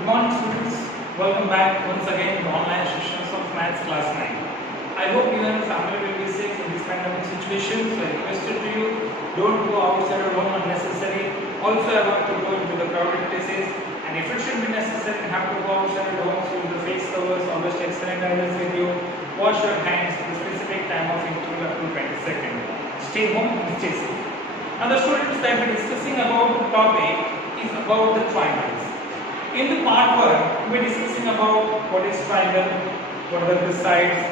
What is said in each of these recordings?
Good morning students, welcome back once again to the online sessions of Maths class 9. I hope you and your family will be safe in this pandemic situation. So I requested to you, don't go outside or home unnecessary. Also avoid to go into the crowded places, and if it should be necessary and have to go outside or home, so use the face covers, always take sanitizers with you, wash your hands at the specific time of interval up to 20 seconds. Stay home and stay safe. Now the students that we are discussing about the topic is about the triangles. In the part 1, we are discussing about what is triangle, what are the sides,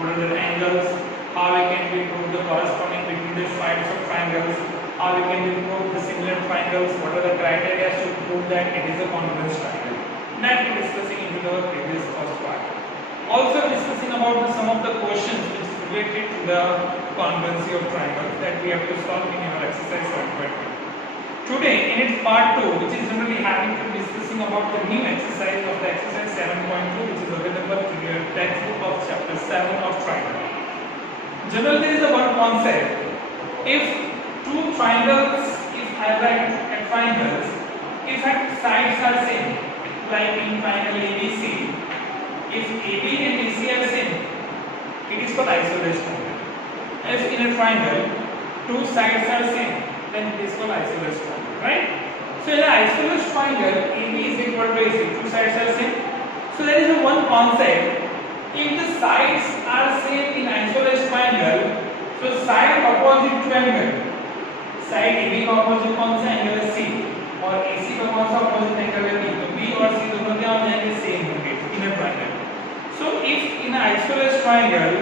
what are the angles, how we can prove the corresponding between the sides of triangles, how we can prove the similar triangles, what are the criteria to prove that it is a congruous triangle. That we are discussing in the previous first part. Also discussing about some of the questions which is related to the congruency of triangles that we have to solve in our exercise 7.1. Today in its part 2, which is generally having to discussing about the new exercise of the exercise 7.2, which is available in your textbook of chapter 7 of triangle. Generally there is a one concept. If two triangles, if I write at triangles, if at sides are same, like in triangle ABC, if AB and BC are same, it is called isosceles triangle. If in a triangle two sides are same, then it is called isosceles triangle, right? So in an isosceles triangle, AB is equal to AC, two sides are same. So there is a one concept. If the sides are same in isosceles triangle, so side opposite to angle, side AB का opposite कौन सा angle है C, और AC का कौन सा opposite angle है B, तो B और C दोनों क्या हो जाएंगे same होंगे in a triangle. So if in an isosceles triangle,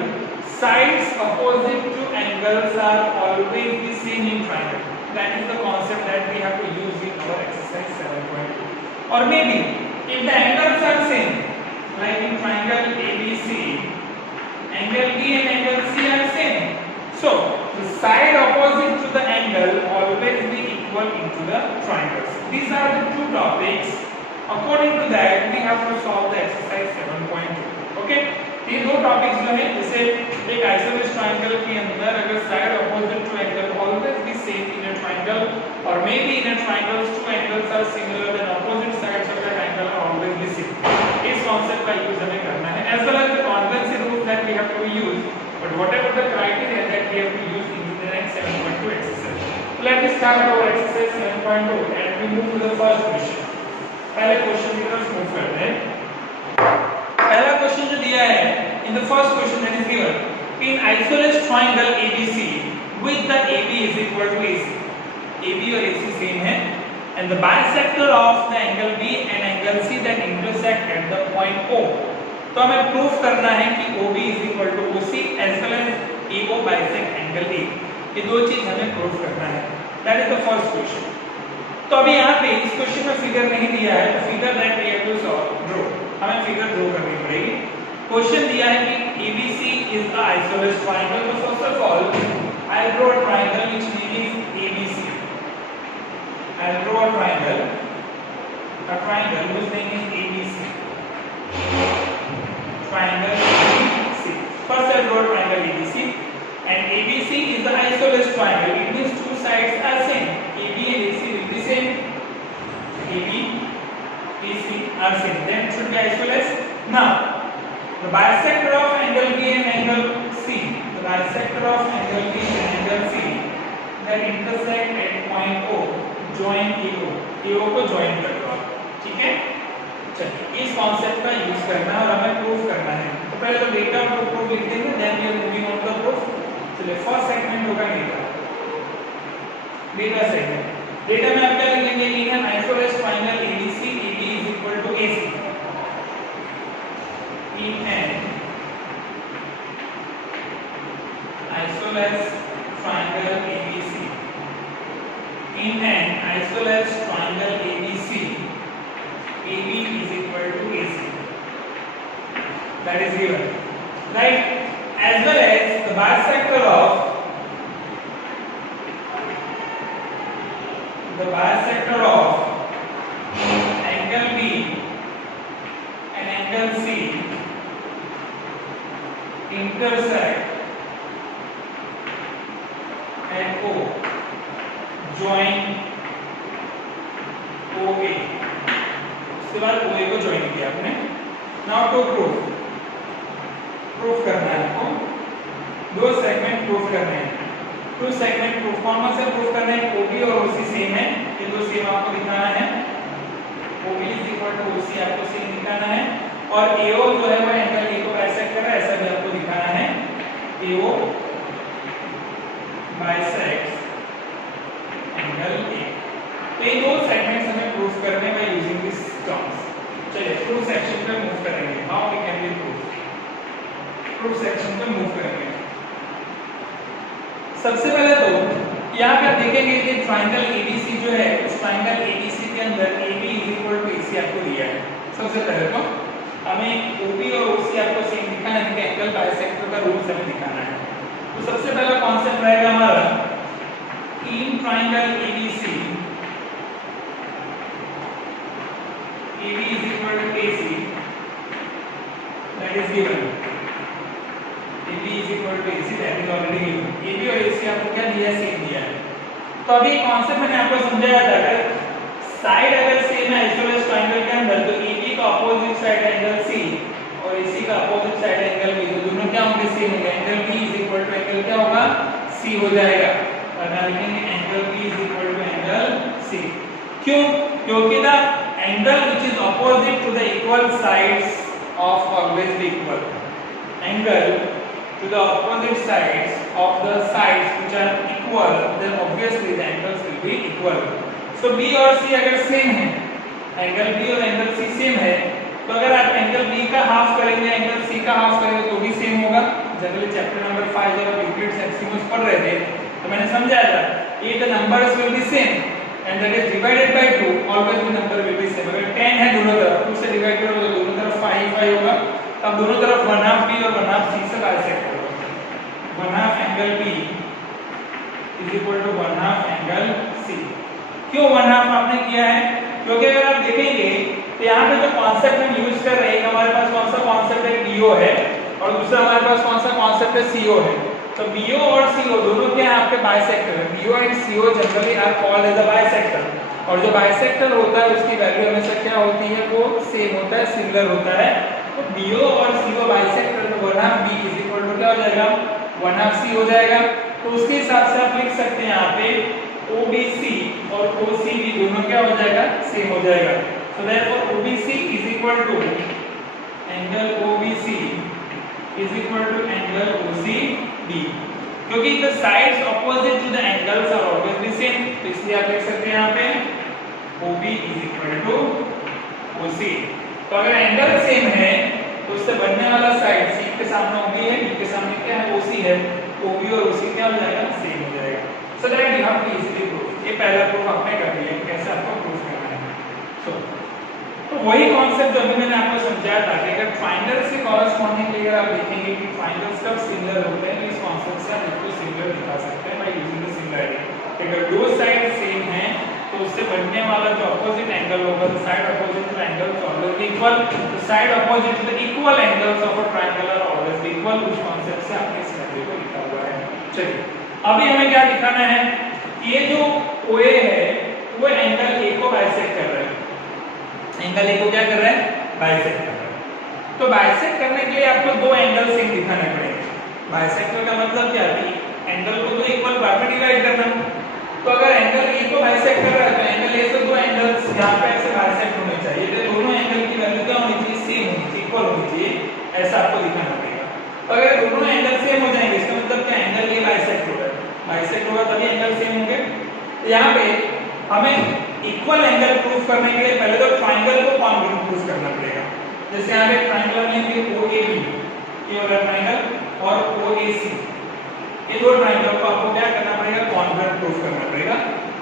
sides opposite to angles are always the same in triangle. That is the concept that we have to use in our exercise 7.2. Or maybe if the angles are same, like in triangle ABC, angle B and angle C are same. So the side opposite to the angle always be equal into the triangles. These are the two topics. According to that, we have to solve the exercise 7.2. Okay? ये दो topics जो हैं, जैसे एक isosceles triangle के अंदर अगर side opposite to angle always be same in a triangle, और maybe in a triangles two angles are similar then opposite sides of the triangle are always be same. इस concept का use हमें करना है, as well as the congruency rules that we have to use, but whatever the criteria that we have to use in the next 7.2 exercise. Let us start our exercise 7.2 and we move to the first question. पहले question की तरफ move करते हैं. पहला question जो दिया है, in the first question that is given, in isosceles triangle ABC with the AB is equal to AC, AB और AC same है, and the bisector of the angle B and angle C that intersect at the point O. तो हमें proof करना है कि OB is equal to OC as well as AO bisect angle A. ये दो चीज हमें प्रूफ करना है. That is the first question. तो अभी यहाँ पे इस क्वेश्चन में फिगर नहीं दिया है, तो figure that we have to solve draw, हमें फिगर ड्रॉ करनी पड़ेगी. क्वेश्चन दिया है कि ABC is a isosceles triangle. So first of all, I'll draw a triangle which name is ABC. I'll draw a triangle whose name is ABC. Triangle ABC. First I'll draw a triangle ABC, and ABC is the isosceles triangle. It means two sides are same. AB and AC will be same. AB, AC are same. Then it should be isosceles. Now the bisector of angle B and angle C, the bisector of angle B and angle C that intersect at point O, join AO. AO को join कर दो आप, ठीक है? चलिए इस concept का use करना है और हमें प्रूफ करना है. तो पहले तो डेटा और प्रूफ लिख देंगे, then we are moving on the proof. चलिए फर्स्ट सेगमेंट होगा डेटा. डेटा सेगमेंट, डेटा में आप क्या लिखेंगे कि है isosceles triangle ABC, AB is equal to AC. In an isosceles triangle ABC, in an isosceles triangle ABC, AB is equal to AC. That is given, right? As well as the bisector of angle B and angle C intersect at O, join OA. उसके उसके बाद OA को join किया आपने। Now to proof करना है आपको, दो सेगमेंट प्रूफ करने हैं। टू सेगमेंट प्रूफ कौन से प्रूफ करने हैं? OB और OC सेम है, ये दो सेम आपको दिखाना है। OB OC आपको सेम दिखाना है और AO जो है वो एंगल A को बाइसेक्ट कर रहा है, ऐसा भी आपको दिखाना है। AO bisects angle A। तो ये दो सेगमेंट्स हमें प्रूफ करने हैं बाय यूजिंग दिस टर्म्स। चलिए प्रूफ सेक्शन पे मूव करेंगे। How we can be proof section पे मूव करेंगे। सबसे पहले तो यहाँ पे आप देखेंगे कि ट्रायंगल ABC जो है, उस ट्रायंगल ABC के अंदर AB AC आपको दिया है। सबसे पहले तो हमें OB और OC आपको सेम दिखाना है, इनके एंगल बाइसेक्टर का रूल्स हमें दिखाना है। तो सबसे पहला कॉन्सेप्ट रहेगा हमारा इन triangle ABC AB AC that is given। AB AC that is already given। AB और AC आपको क्या दिया है? सेम दिया है। तो अभी कॉन्सेप्ट मैंने आपको समझाया था, अगर साइड अगर सेम है आइसोलेस ट्रायंगल के अंदर तो AB का अपोजिट साइड एंगल C और AC का अपोजिट साइड एंगल B, तो दोनों क्या होंगे? सेम होंगे। एंगल B एंगल क्या होगा? C हो जाएगा। और ना लिखेंगे एंगल B एंगल C। क्यों? क्योंकि the angle which is opposite to the equal sides of always be equal. Angle to the opposite sides of the sides which are equal, then obviously the angles will be equal। So B और C अगर same है, angle B और angle C same है, तो अगर आप angle B का half करेंगे, एंगल C का हाफ करेंगे तो भी सेम होगा। जनरली चैप्टर नंबर 5 जब आप यूक्लिड्स एक्सिम्स पढ़ रहे थे तो मैंने समझाया था, if the numbers will be same and that is divided by 2, always the number will be same। अगर 10 है दोनों तरफ, 2 से डिवाइड करोगे तो दोनों तरफ 5 होगा, अब दोनों तरफ 1/2 B और 1/2 C से बाइसेक्ट करोगे। 1/2 angle B is equal to 1/2 angle C। क्यों 1/2 आपने किया है? क्योंकि अगर आप देखेंगे तो यहाँ पे जो कॉन्सेप्ट हम यूज कर रहे हैं, हमारे पास कौन सा कॉन्सेप्ट है? BO है और दूसरा हमारे पास कौन सा कॉन्सेप्ट है? CO है। तो BO और CO दोनों क्या है? आपके बाइसेक्टर है। BO and CO generally are called as a bisector, और जो बाइसेक्टर होता है उसकी वैल्यू हमेशा क्या होती है? वो सेम होता है, सिमिलर होता है। तो BO और CO बाइसेक्टर, तो 1/2 B इज इक्वल टू क्या हो जाएगा? 1/2 C हो जाएगा। तो उसके हिसाब से आप लिख सकते हैं यहाँ पे OBC और OCB दोनों क्या हो जाएगा? सेम हो जाएगा। So therefore OBC is equal to angle OBC is equal to angle OCB, क्योंकि the sides opposite to the angles are always the same, तो इसलिए आप लिख सकते हैं यहाँ पे OB is equal to OC। तो अगर एंगल सेम है तो उससे बनने वाला साइड C के सामने OB है, B के सामने क्या है? OC है। OB और OC क्या हो जाएगा? सेम हो जाएगा। So that you have to easily prove। ये पहला प्रूफ आपने कर लिया, कैसे आपको प्रूफ करना है। So तो वही कॉन्सेप्ट जो अभी मैंने आपको समझाया था कि अगर ट्रायंगल से कॉरेस्पॉन्डिंग अगर आप देखेंगे कि ट्रायंगल्स कब सिमिलर होते हैं, तो इस कॉन्सेप्ट से आप इसको सिमिलर दिखा सकते हैं बाय यूजिंग द सिमिलरिटी। अगर दो साइड सेम हैं तो उससे बनने वाला जो अपोजिट एंगल होगा, the side opposite to angles always equal, the side opposite to the equal angles of a triangle are always equal. उस कॉन्सेप्ट से आपने इस वैल्यू को लिखा हुआ है। चलिए अभी हमें क्या दिखाना है? ये जो OA है वो एंगल A को बाइसेक्ट कर रहा है। एंगल A को क्या कर रहा है? बाइसेक्ट कर रहा है। तो बाइसेक्ट करने के लिए आपको दो एंगल सेम दिखाने पड़ेंगे। बाइसेक्टर का मतलब क्या है? एंगल को तो इक्वल पार्ट में डिवाइड करना। तो अगर एंगल A को बाइसेक्ट कर रहा है तो एंगल A से दो एंगल्स यहाँ पे ऐसे बाइसेक्ट होने चाहिए, तो दोनों एंगल की वैल्यू क्या होनी चाहिए? सेम होनी चाहिए, इक्वल होनी चाहिए, ऐसा आपको दिखाना पड़ेगा। तो अगर दोनों एंगल सेम हो जाएंगे इसका मतलब क्या? एंगल A बाइसेक्ट होगा, बाइसेक्ट होगा तभी एंगल सेम होंगे। तो यहाँ पे हमें इक्वल एंगल प्रूफ करने के लिए पहले तो ट्रायंगल को कॉन्ग्रुएंट प्रूफ करना पड़ेगा। जैसे यहाँ पे ट्रायंगल लेंगे OAB, ये वाला ट्रायंगल और OAC, ये दो ट्रायंगल को आपको क्या करना पड़ेगा? कॉन्ग्रुएंट प्रूफ करना पड़ेगा।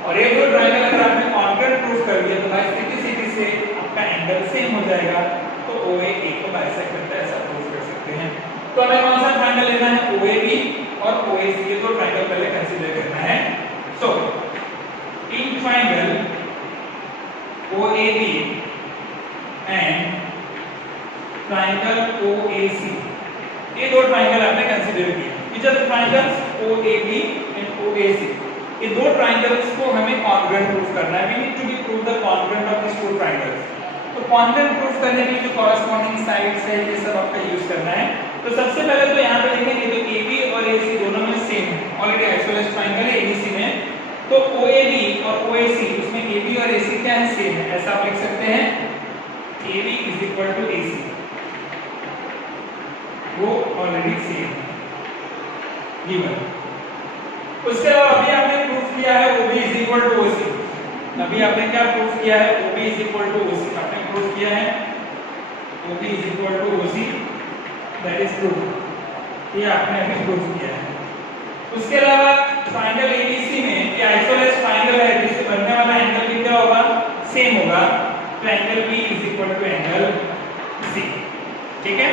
और ये दो ट्रायंगल अगर आपने कॉन्ग्रुएंट प्रूफ कर दिया तो भाई सिटी से आपका एंगल सेम हो जाएगा, तो OA A को बाइसेक्ट करता है, ऐसा प्रूफ कर सकते हैं। तो हमें कौन सा ट्रायंगल लेना है? OAB और OAC, ये दो ट्रायंगल पहले कंसीडर करना है। So in triangle OAB and triangle OAC, ये दो ट्रायंगल आपने कंसीडर किए। Which are the triangles OAB and OAC? ये दो ट्रायंगल्स को हमें कॉन्ग्रुएंट प्रूफ करना है। We need to be prove the congruent of these two triangles। तो कॉन्ग्रुएंट प्रूफ करने के लिए जो कॉरेस्पॉन्डिंग साइड्स है ये सब आपका यूज करना है। तो सबसे पहले तो यहाँ पे देखेंगे तो AB और AC दोनों में सेम है, ऑलरेडी आइसोलेस ट्रायंगल है ABC में, तो OAB और OAC उसमें AB और AC क्या है, सेम है। ऐसा आप लिख सकते हैं AB is equal to AC, वो ऑलरेडी सेम है गिवन। उसके अलावा अभी आपने प्रूफ किया है OB is equal to OC, अभी आपने क्या प्रूफ किया है, OB is equal to OC आपने प्रूफ किया है, OB is equal to OC, that is proof, ये आपने अभी प्रूफ किया है। उसके अलावा ट्रायंगल ABC में ये आइसोलेस ट्रायंगल है जिससे बनने वाला एंगल भी क्या होगा, सेम होगा, तो angle B is equal to angle C, ठीक है।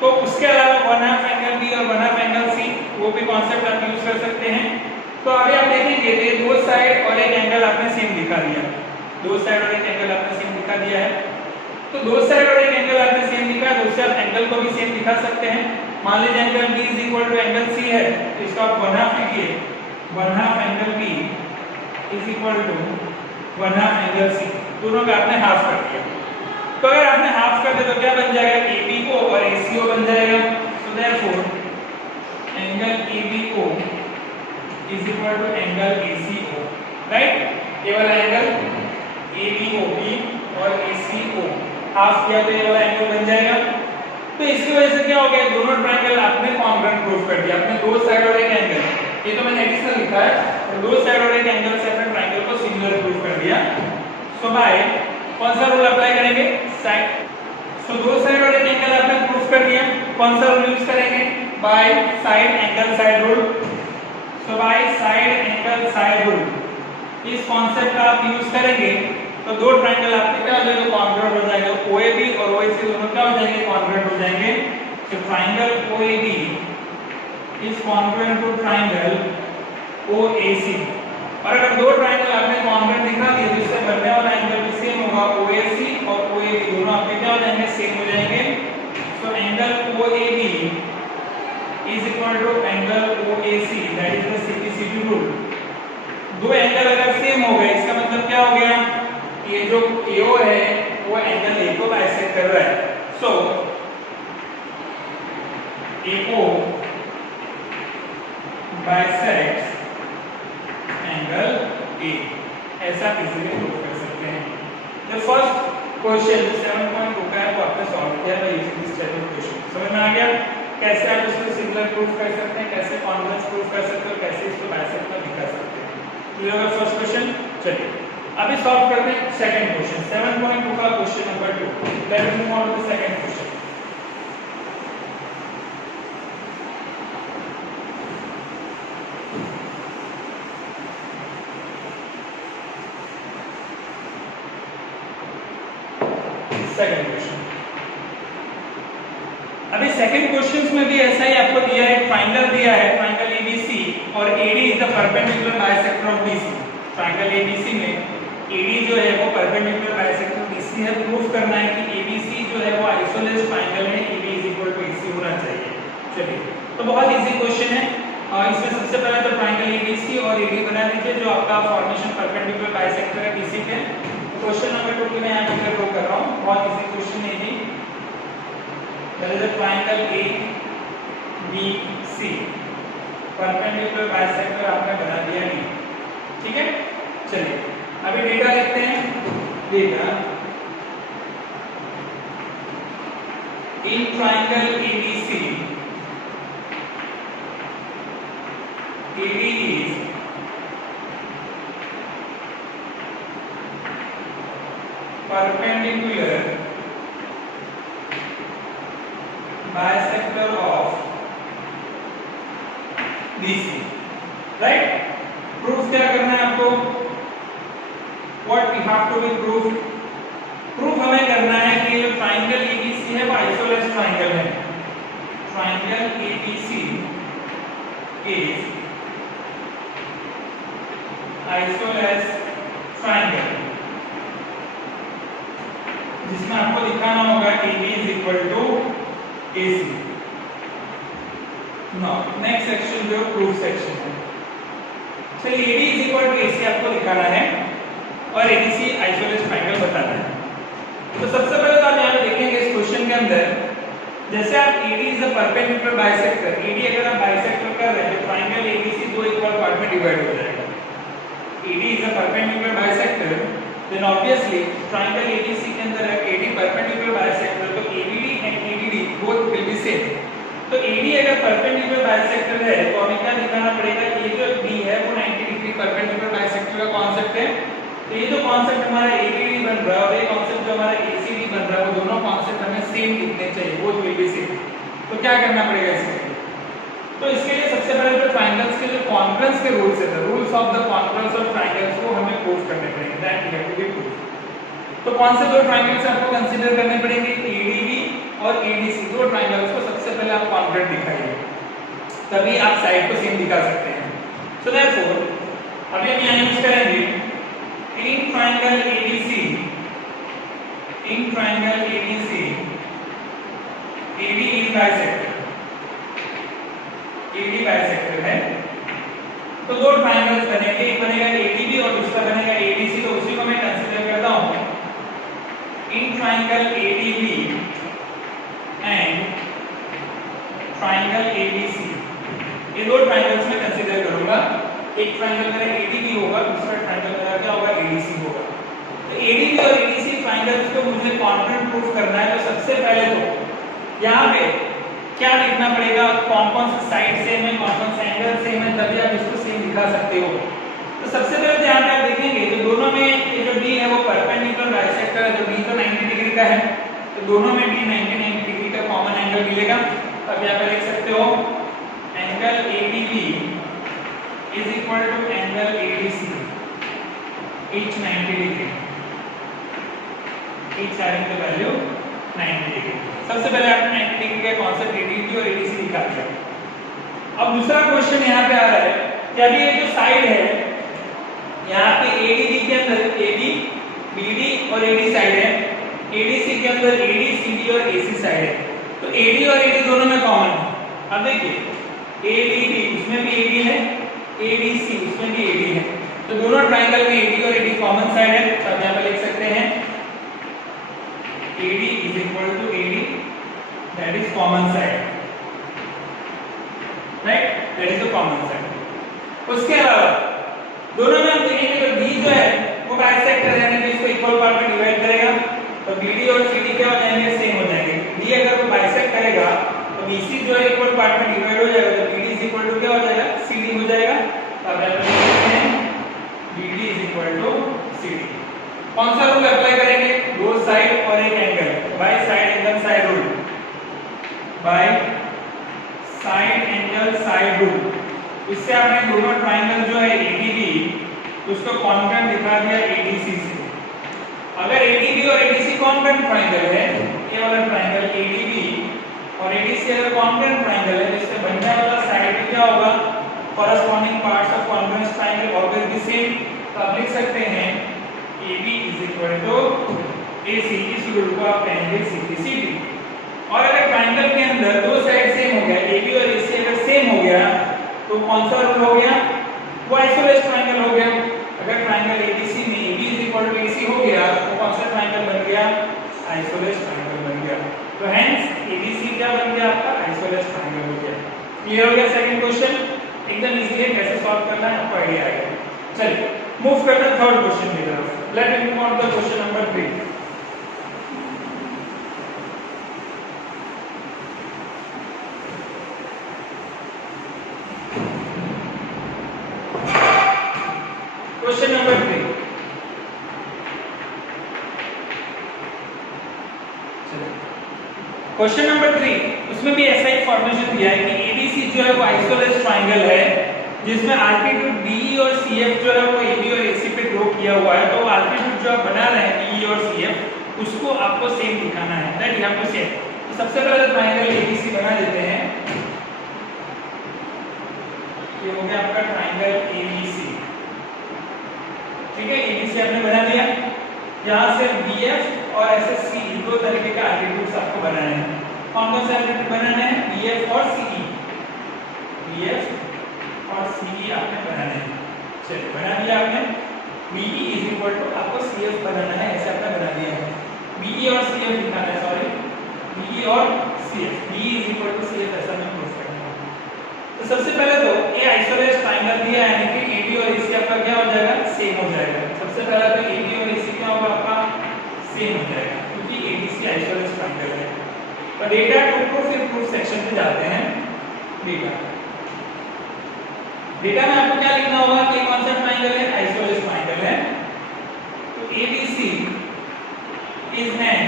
तो उसके अलावा 1/2 एंगल B और 1/2 एंगल C वो भी कॉन्सेप्ट आप यूज कर सकते हैं। तो अभी आप देखेंगे ये दो साइड और एक एंगल आपने सेम दिखा दिया, दो साइड और एक एंगल आपने सेम दिखा दिया है। तो दो साइड और एक एंगल आपने सेम दिखा है, दूसरे आप एंगल को भी सेम दिखा सकते हैं। मान लीजिए angle B is equal to angle C है, तो इसका आप 1/2 लिखिए, 1/2 angle B is equal to 1/2 angle C, दोनों का आपने हाफ कर दिया। तो अगर आपने हाफ कर दिया तो क्या बन जाएगा, AB को और ACO बन जाएगा। So therefore angle ABO is equal to angle ACO, right. ये वाला एंगल ABOB और ACO हाफ किया तो ये वाला एंगल बन जाएगा। तो इसकी वजह से क्या हो गया, दोनों ट्रायंगल आपने कॉन्ग्रुएंट प्रूफ कर दिया, आपने दो साइड और एक एंगल, ये तो मैंने एडिशनल लिखा है, और दो साइड और एक एंगल से अपने ट्रायंगल को सिमिलर प्रूफ कर दिया। सो बाय कौन सा रूल अप्लाई करेंगे, साइड। सो दो साइड और एक एंगल आपने प्रूफ कर दिया, कौन सा रूल यूज करेंगे, by side angle side rule. So by side angle side rule, इस कॉन्सेप्ट का आप यूज करेंगे तो दो ट्रायंगल आपके क्या हो जाएंगे, कॉन्ग्रुएंट हो जाएंगे, OAB और OAC दोनों क्या हो जाएंगे, कॉन्ग्रुएंट हो जाएंगे। तो triangle OAB is congruent to triangle OAC, और अगर दो ट्रायंगल आपने कॉन्ग्रुएंट दिखा दिए तो इससे बनने वाला एंगल भी सेम होगा, OAC और OAB दोनों आपके क्या हो जाएंगे, सेम हो जाएंगे। So angle OAB is equal to angle OAC, that is the CPCT rule. दो एंगल अगर सेम हो गए इसका मतलब क्या हो गया, ये जो AO है वो एंगल A को बाइसेक्ट कर रहा है। सो AO बाइसेक्ट्स एंगल A, ऐसा इजीली प्रूव कर सकते हैं। जो फर्स्ट क्वेश्चन 7.2 का है वो आपने सॉल्व किया है using this type of question. समझ में आ गया कैसे आप इसको सिमिलर प्रूफ कर सकते हैं, कैसे कॉन्ग्रुएंस प्रूफ कर सकते हो, कैसे इसको बाइसेक्ट में दिखा सकते हैं। क्लियर होगा फर्स्ट क्वेश्चन। चलिए अभी सॉल्व करते हैं सेकंड क्वेश्चन, 7.2 का question number 2। Let us move on to the second question. Second question, अभी सेकंड क्वेश्चंस में भी ऐसा ही आपको दिया है, ट्रायंगल दिया है, ट्रायंगल ABC और AD is the perpendicular bisector of BC। Triangle ABC में AD जो है वो परपेंडिकुलर बाइसेक्टर ऑफ BC है। प्रूफ करना है कि ABC जो है वो आइसोलेस ट्रायंगल है, AB is equal to AC होना चाहिए। चलिए तो बहुत इजी क्वेश्चन है, इसमें सबसे पहले तो ट्रायंगल ABC और AD बना लीजिए जो आपका फॉर्मेशन परपेंडिकुलर बाइसेक्टर है BC पे। क्वेश्चन नंबर 2 की मैं यहाँ पे ड्रॉ कर रहा हूँ, बहुत इजी क्वेश्चन है ये। There is a triangle ABC, perpendicular bisector आपने बना दिया D, ठीक है। चलिए अभी डेटा लिखते हैं। Data in triangle ABC AD is perpendicular bisector of BC, right. Proof क्या करना है आपको, what we have to be proof, proof हमें करना है कि जो ट्रायंगल ABC है वो आइसोलेस ट्रायंगल है। Triangle ABC is isosceles triangle, जिसमें आपको दिखाना होगा AB is equal to AC। Now next section जो प्रूफ सेक्शन है, चलिए AB is equal to AC आपको दिखाना है और ABC आइसोलेस ट्रायंगल बताना है। परपेंडिकुलर बाइसेक्टर, AD अगर हम बाइसेक्टर कर रहे हैं तो ट्रायंगल ABC दो इक्वल पार्ट में डिवाइड हो जाएगा। AD is a perpendicular bisector, then obviously triangle ABC के अंदर है AD perpendicular bisector, तो ABD and ADD both will be same। तो AD अगर perpendicular bisector है तो हमें क्या दिखाना पड़ेगा, ये जो B है वो 90 डिग्री perpendicular bisector का कॉन्सेप्ट है। तो ये जो कॉन्सेप्ट हमारा ABD बन रहा है और ये कॉन्सेप्ट जो हमारा ACD बन रहा है वो दोनों कॉन्सेप्ट हमें सेम दिखने चाहिए, both will be same। तो क्या करना पड़ेगा इसके लिए, तो इसके लिए सबसे पहले जो ट्रायंगल्स के जो कॉन्फ्रेंस के रूल्स है, rules of the conference of triangles को हमें प्रूव करने पड़ेंगे, that we have to be prove. तो कौन से दो ट्रायंगल्स आपको कंसीडर करने पड़ेंगे, ADB और ADC, दो ट्रायंगल्स को सबसे पहले आप कॉन्फ्रेंट दिखाइए, तभी आप साइड को सेम दिखा सकते हैं। सो देयरफॉर अभी हम यहां यूज करेंगे इन triangle ABC, in triangle ABC AD is bisector, AD bisector है, तो दो ट्रायंगल्स बनेंगे, एक बनेगा ADB और दूसरा बनेगा ADC, तो उसी को मैं कंसीडर करता हूं in triangle ADB and triangle ABC। ये दो ट्रायंगल्स में कंसीडर करूंगा, एक ट्रायंगल मेरा ADB होगा, दूसरा ट्रायंगल मेरा क्या होगा, ADC होगा। तो ADB और ADC ट्रायंगल्स को मुझे कॉन्फ्रेंट प्रूफ करना है, तो सबसे पहले तो यहाँ पे क्या लिखना पड़ेगा, कौन-कौन सी साइड सेम है, कौन-कौन से एंगल सेम है, तभी आप इसको सेम दिखा सकते हो। तो सबसे पहले तो यहाँ पे आप देखेंगे तो दोनों में ये जो B है वो परपेंडिकुलर बाइसेक्टर है, तो B तो 90 डिग्री का है, तो दोनों में D 90 डिग्री का कॉमन एंगल मिलेगा। अब यहाँ पे लिख सकते हो angle ADB is equal to angle ADC, each 90 degree, each having the value 90 degree. सबसे पहले आपने 90 डिग्री का कॉन्सेप्ट ADB और ADC दिखा दिया। अब दूसरा क्वेश्चन यहाँ पे आ रहा है कि अभी ये जो साइड है यहाँ पे ADB के अंदर AB, BD और AD साइड है, ADC के अंदर AD, CD और AC साइड है, तो AD और AD दोनों में कॉमन है। अब देखिए ADB उसमें भी AD है, ADC उसमें भी AD है, तो दोनों ट्रायंगल में AD और AD कॉमन साइड है, तो आप यहाँ पे लिख सकते हैं AD is equal to AD, that is common side, right, that is the common side। उसके अलावा दोनों में हम देखेंगे तो D जो है वो बाइसेक्टर है, यानी इसको इक्वल पार्ट में डिवाइड करेगा, तो BD और CD क्या हो जाएंगे, सेम हो जाएंगे। D अगर वो बाइसेक्ट करेगा तो BC जो है इक्वल पार्ट में डिवाइड हो जाएगा, तो BD is equal to क्या हो जाएगा, CD हो जाएगा। तो अब आप लिख सकते हैं BD is equal to CD। कौन सा रूल अप्लाई करेंगे, दो साइड और एक angle, by side angle side rule, by side angle side rule. इससे आपने दोनों ट्रायंगल जो है ADB उसको कॉन्ग्रुएंट दिखा दिया ADC से। अगर ADB और ADC कॉन्ग्रुएंट ट्रायंगल है, ये वाला ट्रायंगल ADB और ADC अगर कॉन्ग्रुएंट ट्रायंगल है, तो इससे बनने वाला साइड क्या होगा, corresponding parts of congruent triangle always be same. तो आप लिख सकते हैं AB is equal to AC, इस रूल को आप कहेंगे CDCD। और अगर ट्रायंगल के अंदर दो साइड सेम हो गया, AB और AC अगर सेम हो गया तो कौन सा रूल हो गया, वो आइसोलेस ट्रायंगल हो गया। अगर ट्रायंगल ABC में AB is equal to AC हो गया तो कौन सा ट्रायंगल बन गया, आइसोलेस ट्रायंगल बन गया। तो हेंस ABC क्या बन गया, आपका आइसोलेस ट्रायंगल हो गया। क्लियर हो गया सेकंड क्वेश्चन, एकदम इजी है, कैसे सॉल्व करना है आपको आईडिया आ गया। चलिए मूव करते हैं थर्ड क्वेश्चन की तरफ। Let me move on to question number 3। Question number 3, question number 3 उसमें भी ऐसा ही फॉर्मेशन दिया है कि ABC जो है वो आइसोलेस ट्रायंगल है जिसमें आल्टीट्यूड DE और CF जो है वो AB और AC पे ड्रॉ किया हुआ है। तो आल्टीट्यूड जो आप बना रहे हैं DE और CF उसको आपको सेम दिखाना है, that you have to same. तो सबसे पहले ट्रायंगल ABC बना देते हैं, ये हो गया आपका ट्रायंगल ABC, ठीक है। ABC आपने बना दिया, यहाँ से BF और ऐसे CE दो तरीके का आल्टीट्यूड्स आपको बनाने हैं। कौन कौन से आल्टीट्यूड बनाने हैं, BF और CE, BF और CE आपने बनाने हैं। चलिए बना दिया आपने। BE इज इक्वल टू आपको CF बनाना है, ऐसे आपने बना दिया है। BE और CF दिखाना है, सॉरी BE और CF। BE is equal to C F ऐसा मैं प्रूफ करूंगा। तो सबसे पहले तो ए आइसोलेस ट्रायंगल दिया है, यानी कि एबी और एसी आपका क्या हो जाएगा, सेम हो जाएगा। सबसे पहले तो एबी और एसी क्या होगा आपका, सेम हो जाएगा, क्योंकि एबीसी आइसोलेस ट्रायंगल है। तो डेटा टू प्रूफ, फिर प्रूफ सेक्शन पे जाते हैं। डेटा में आपको क्या लिखना होगा कि कौन सा ट्रायंगल है, आइसोलेस ट्रायंगल है। तो ABC is an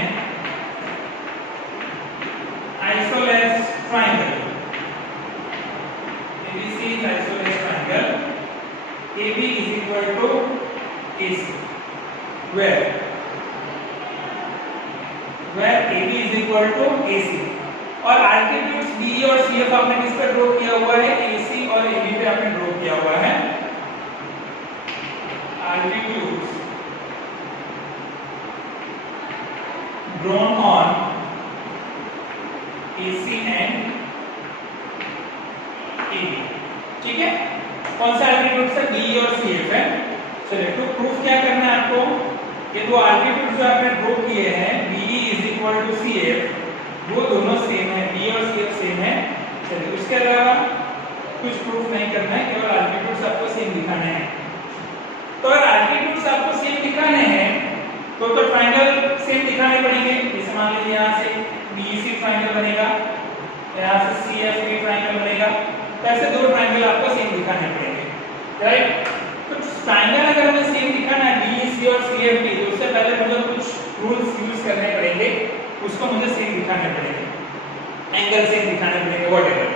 isosceles triangle, ABC is isosceles triangle, AB is equal to AC, where AB is equal to AC, और आल्टीट्यूड्स BE और CF आपने किस पे ड्रॉ किया हुआ है, AC और AB पे आपने ड्रॉ किया हुआ है। Altitudes drawn on AC and AB, ठीक है। कौन सा एल्टीट्यूड से, BE और CF है। चलिए तो प्रूफ क्या करना है आपको, ये दो एल्टीट्यूड जो आपने ड्रॉ किए हैं BE is equal to CF, वो दोनों सेम है, BE और CF सेम है। चलिए उसके अलावा कुछ प्रूफ नहीं करना है, केवल एल्टीट्यूड्स आपको सेम दिखाने हैं। तो अगर एल्टीट्यूड्स आपको सेम दिखाने हैं तो ट्रायंगल सेम दिखाने पड़ेंगे। जैसे मान लीजिए यहाँ से BEC ट्रायंगल बनेगा, यहाँ से CFB ट्रायंगल बनेगा, तो ऐसे दो ट्रायंगल आपको सेम दिखाने पड़ेंगे, राइट। तो ट्रायंगल अगर हमें सेम दिखाना है BEC और CFB, तो उससे पहले मुझे कुछ रूल्स यूज करने पड़ेंगे, उसको मुझे सेम दिखाने पड़ेंगे, एंगल सेम दिखाने पड़ेंगे, व्हाटएवर।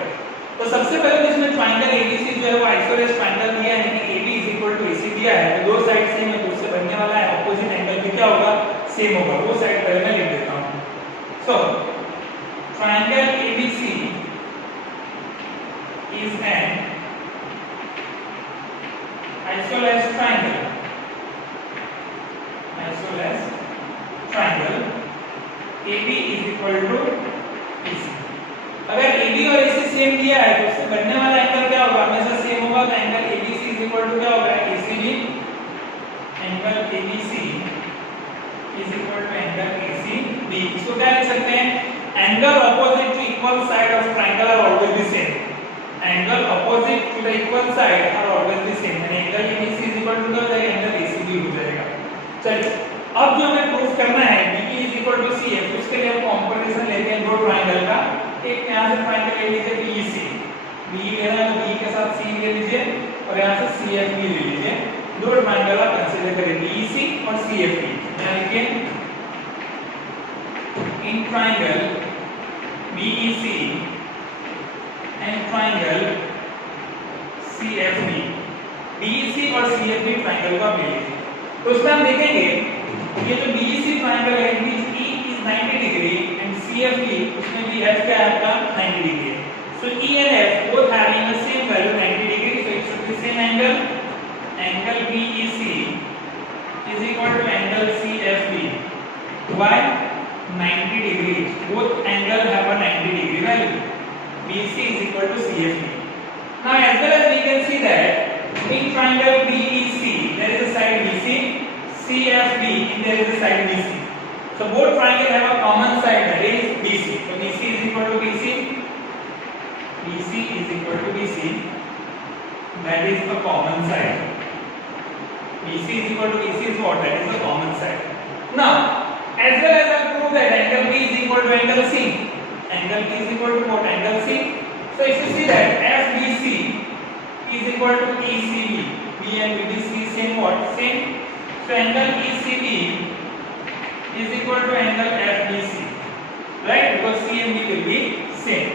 तो सबसे पहले तो इसमें ट्रायंगल ABC जो है वो आइसोलेस ट्रायंगल दिया है, यानी कि AB is equal to AC दिया है, तो दो साइड सेम है, तो उससे बनने वाला है ऑपोजिट एंगल भी क्या होगा, सेम होगा। वो साइड पहले मैं लिख देता हूं। सो triangle ABC is an isosceles triangle, isosceles triangle, AB is equal to AC। अगर AB और AC सेम दिया है तो उससे बनने वाला एंगल क्या होगा, हमेशा सेम होगा। तो angle ABC is equal to क्या होगा, ACB, angle ABC is equal to angle ACB। इसको क्या लिख सकते हैं, angle opposite to equal side of triangle are always the same, angle opposite to the equal side are always the same, यानी angle ABC is equal to क्या हो जाएगा, angle ACB हो जाएगा। चलिए अब जो हमें प्रूफ करना है BE is equal to CF, उसके लिए हम कंपैरिजन लेते हैं दो ट्रायंगल का। एक यहाँ से ट्रायंगल ले लीजिए BEC, BE लेना है तो BE के साथ C ले लीजिए, और यहाँ से CFB ले लीजिए। दो ट्रायंगल आप कंसीडर करें BEC और CFB, यानी कि in triangle BEC and triangle CFB, BEC और CFB ट्रायंगल को आप ले लीजिए। तो उसमें हम देखेंगे ये जो BEC ट्रायंगल है, E is 90 degree and CFB, उसमें भी F क्या है आपका, 90 डिग्री है। So E and F both having the same value 90 degree, so it should be same angle. Angle BEC is equal to angle CFB. Why? 90 degrees. Both angle have a 90 degree value. BC is equal to CFB. Now as well as we can see that in triangle BEC there is a side BC, CFB and there is a side BC. So both triangles have a common side, that is BC. So BC is equal to BC. BC is equal to BC. That is the common side. BC is equal to BC is what? That is the common side. Now, as well as I prove that angle B is equal to angle C. Angle B is equal to what? Angle C. So if you see that FBC is equal to ECB, B and BBC same what? Same. So angle ECB is equal to angle FBC, right? Because C and B will be same.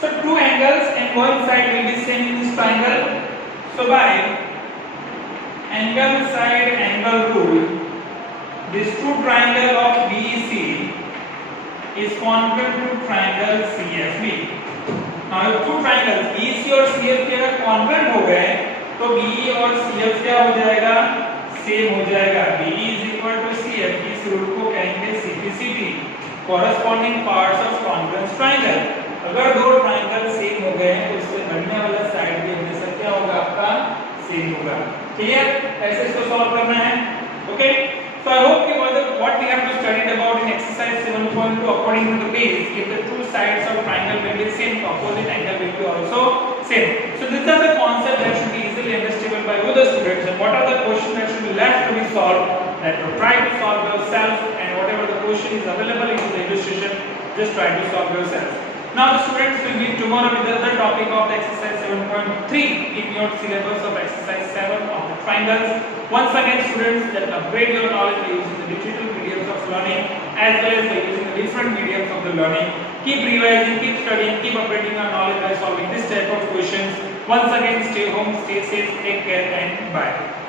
So two angles and one side will be same in this triangle. So by angle side angle rule, this true triangle of BEC is congruent to triangle CFB. Now if two triangles BEC और CFB अगर congruent हो गए तो BE और CF क्या हो जाएगा, same हो जाएगा। BE is equal to CF, इस रूल को कहेंगे CPCT, corresponding parts of congruent triangle। अगर दो ट्रायंगल सेम हो गए हैं तो उससे बनने वाला साइड भी हमेशा क्या होगा, आपका सेम होगा। क्लियर? ऐसे इसको सॉल्व करना है। ओके, सो आई होप कि what we have to study about in exercise 7.2 according to the base, if the two sides of triangle will be same, opposite angle will be also same. So these are the concepts that should be easily understandable by all the students. And what are the questions that should be left to be solved? That you try to solve yourself, and whatever the question is available in the illustration, just try to solve yourself. Now the students will meet tomorrow with the other topic of the exercise 7.3 in your syllabus of exercise 7 of the triangles. Once again students, that upgrade your knowledge by using the digital mediums of learning as well as by using the different mediums of the learning. Keep revising, keep studying, keep upgrading your knowledge by solving this type of questions. Once again, stay home, stay safe, take care and bye.